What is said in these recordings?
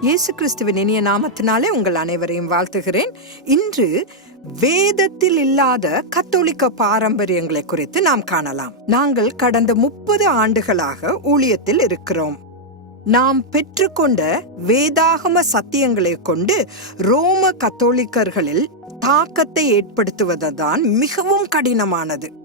இயேசு கிறிஸ்துவின் இனிய நாமத்தினாலே உங்கள் அனைவரையும் வாழ்த்துகிறேன். இன்று வேதத்தில் இல்லாத கத்தோலிக்க பாரம்பரியங்களை குறித்து நாம் காணலாம். நாங்கள் கடந்த முப்பது ஆண்டுகளாக ஊழியத்தில் இருக்கிறோம். நாம் பெற்றுக்கொண்ட வேதாகம சத்தியங்களை கொண்டு ரோம கத்தோலிக்கர்களில் தாக்கத்தை ஏற்படுத்துவதுதான் மிகவும் கடினமானது.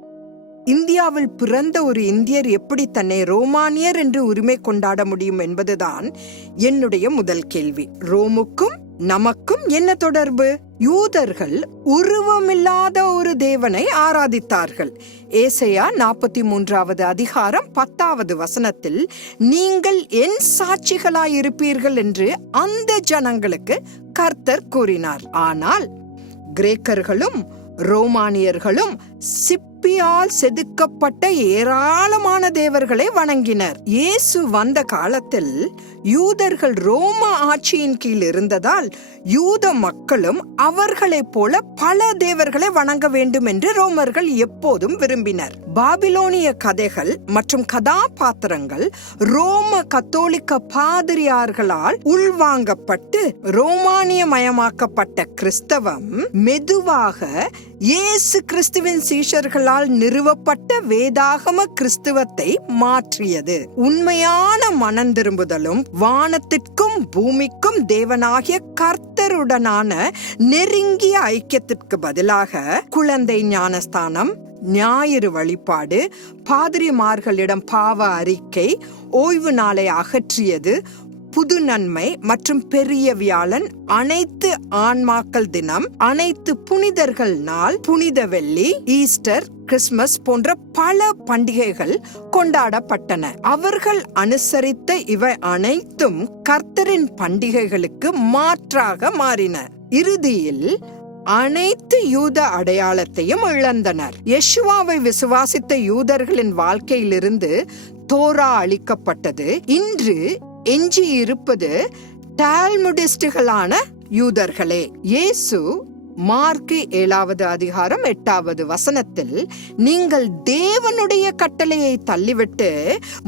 இந்தியாவில் பிறந்த ஒரு இந்தியர் எப்படி தன்னை ரோமானியர் என்று உரிமை கொண்டாட முடியும் என்பதுதான் என்னுடைய முதல் கேள்வி. ரோமுக்கும் நமக்கும் என்ன தொடர்பு? யூதர்கள் உருவமில்லாத ஒரு தேவனை ஆராதித்தார்கள். ஏசையா நாற்பத்தி மூன்றாவது அதிகாரம் பத்தாவது வசனத்தில் நீங்கள் என் சாட்சிகளாயிருப்பீர்கள் என்று அந்த ஜனங்களுக்கு கர்த்தர் கூறினார். ஆனால் கிரேக்கர்களும் ரோமானியர்களும் சிப் சிப்பியால் செதுக்கப்பட்ட ஏராளமான தேவர்களை வணங்கினர். இயேசு வந்த காலத்தில் யூதர்கள் ரோம ஆட்சியின் கீழ் இருந்ததால் யூத மக்களும் அவர்களைப் போல பல தேவர்களை வணங்க வேண்டும் என்று ரோமர்கள் எப்போதும் விரும்பினர். பாபிலோனிய கதைகள் மற்றும் கதாபாத்திரங்கள் ரோம கத்தோலிக்க பாதிரியார்களால் உள்வாங்கப்பட்டு ரோமானிய மயமாக்கப்பட்ட கிறிஸ்தவம் மெதுவாக இயேசு கிறிஸ்துவின் சீஷர்களால் நிறுவப்பட்ட வேதாகம கிறிஸ்துவத்தை மாற்றியது. உண்மையான மனம் திரும்புதலும் வானத்திற்கும் பூமிக்கும் தேவனாகிய கர்த்தருடனான நெருங்கிய ஐக்கியத்திற்கு பதிலாக குழந்தை ஞானஸ்தானம் ஞாயிறு வழிபாடு பாதிரிமார்களிடம் பாவ அறிக்கை ஓய்வு நாளை அகற்றியது புது நன்மை மற்றும் பெரிய வியாழன் அனைத்து ஆன்மாக்கள் தினம் அனைத்து புனிதர்கள் நாள் புனித வெள்ளி ஈஸ்டர் கிறிஸ்துமஸ் போன்ற பல பண்டிகைகள் கொண்டாடப்பட்டன. அவர்கள் அனுசரித்த இவை அனைத்தும் கர்த்தரின் பண்டிகைகளுக்கு மாற்றாக மாறின. இறுதியில் அனைத்து யூத அடையாளத்தையும் இழந்தனர். யெஷுவாவை விசுவாசித்த யூதர்களின் வாழ்க்கையிலிருந்து தோரா அளிக்கப்பட்டது இன்று எஞ்சி இருப்பது டால்முடிஸ்டுகளான யூதர்களே. இயேசு மார்க்கு ஏழாவது அதிகாரம் எட்டாவது வசனத்தில் நீங்கள் தேவனுடைய கட்டளையை தள்ளிவிட்டு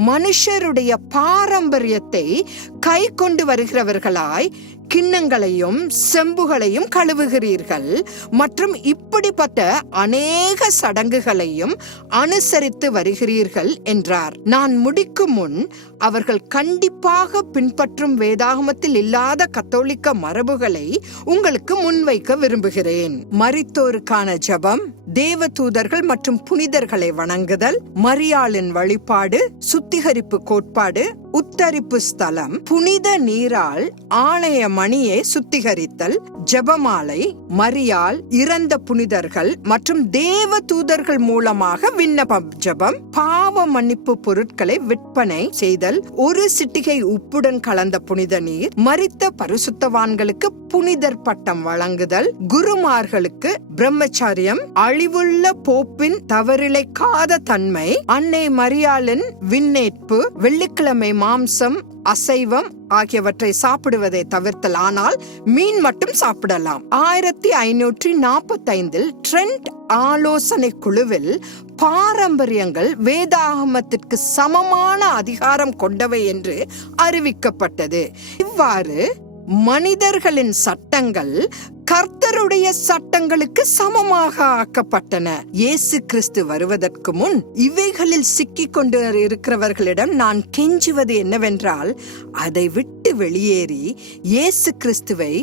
மனுஷருடைய பாரம்பரியத்தை கை கொண்டு வருகிறவர்களாய் கிண்ணங்களையும் செம்புகளையும் கழுவுகிறீர்கள். மற்றும் இப்படிப்பட்ட அநேக சடங்குகளையும் அனுசரித்து வருகிறீர்கள் என்றார். நான் முடிக்கும் முன் அவர்கள் கண்டிப்பாக பின்பற்றும் வேதாகமத்தில் இல்லாத கத்தோலிக்க மரபுகளை உங்களுக்கு முன்வைக்க விரும்புகிறேன். மரித்தோருக்கான ஜபம் தேவ தூதர்கள் மற்றும் புனிதர்களை வணங்குதல் மரியாளின் வழிபாடு சுத்திகரிப்பு கோட்பாடு உத்தரிப்பு ஸ்தலம் புனித நீரால் ஆலய மணியை சுத்திகரித்தல் ஜெபமாலை மரியால் இறந்த புனிதர்கள் மற்றும் தேவ தூதர்கள் மூலமாக விண்ணப்பம் ஜெபம் பாவ மன்னிப்பு பொருட்களை விற்பனை செய்தல் ஒரு சிட்டிகை உப்புடன் கலந்த புனித நீர் மறித்த பரிசுத்தவான்களுக்கு புனிதர் பட்டம் வழங்குதல் குருமார்களுக்கு பிரம்மச்சாரியம் அழிவுள்ள போப்பின் தவறிழைக்காத தன்மை அன்னை மரியாளின் விண்ணேற்பு வெள்ளிக்கிழமை மாம்சம் அசைவம் ஆகியவற்றை சாப்பிடுவதை தவிர்த்தல் ஆனால் மீன் மட்டும் சாப்பிடலாம். ஆயிரத்தி ஐநூற்றி நாற்பத்தி ஐந்தில் ட்ரெண்ட் ஆலோசனை குழுவில் பாரம்பரியங்கள் வேதாகமத்திற்கு சமமான அதிகாரம் கொண்டவை என்று அறிவிக்கப்பட்டது. இவ்வாறு மனிதர்களின் சட்டங்கள் கர்த்தருடைய சட்டங்களுக்கு சமமாக ஆக்கப்பட்டன. இயேசு கிறிஸ்து வருவதற்கு முன் இவைகளில் சிக்கிக் கொண்டு இருக்கிறவர்களிடம் நான் கெஞ்சுவது என்னவென்றால் அதை விட்டு வெளியேறி இயேசு கிறிஸ்துவை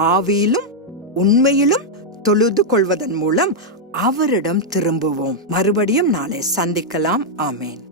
ஆவியிலும் உண்மையிலும் தொழுது கொள்வதன் மூலம் அவரிடம் திரும்புவோம். மறுபடியும் நாளை சந்திக்கலாம். ஆமேன்.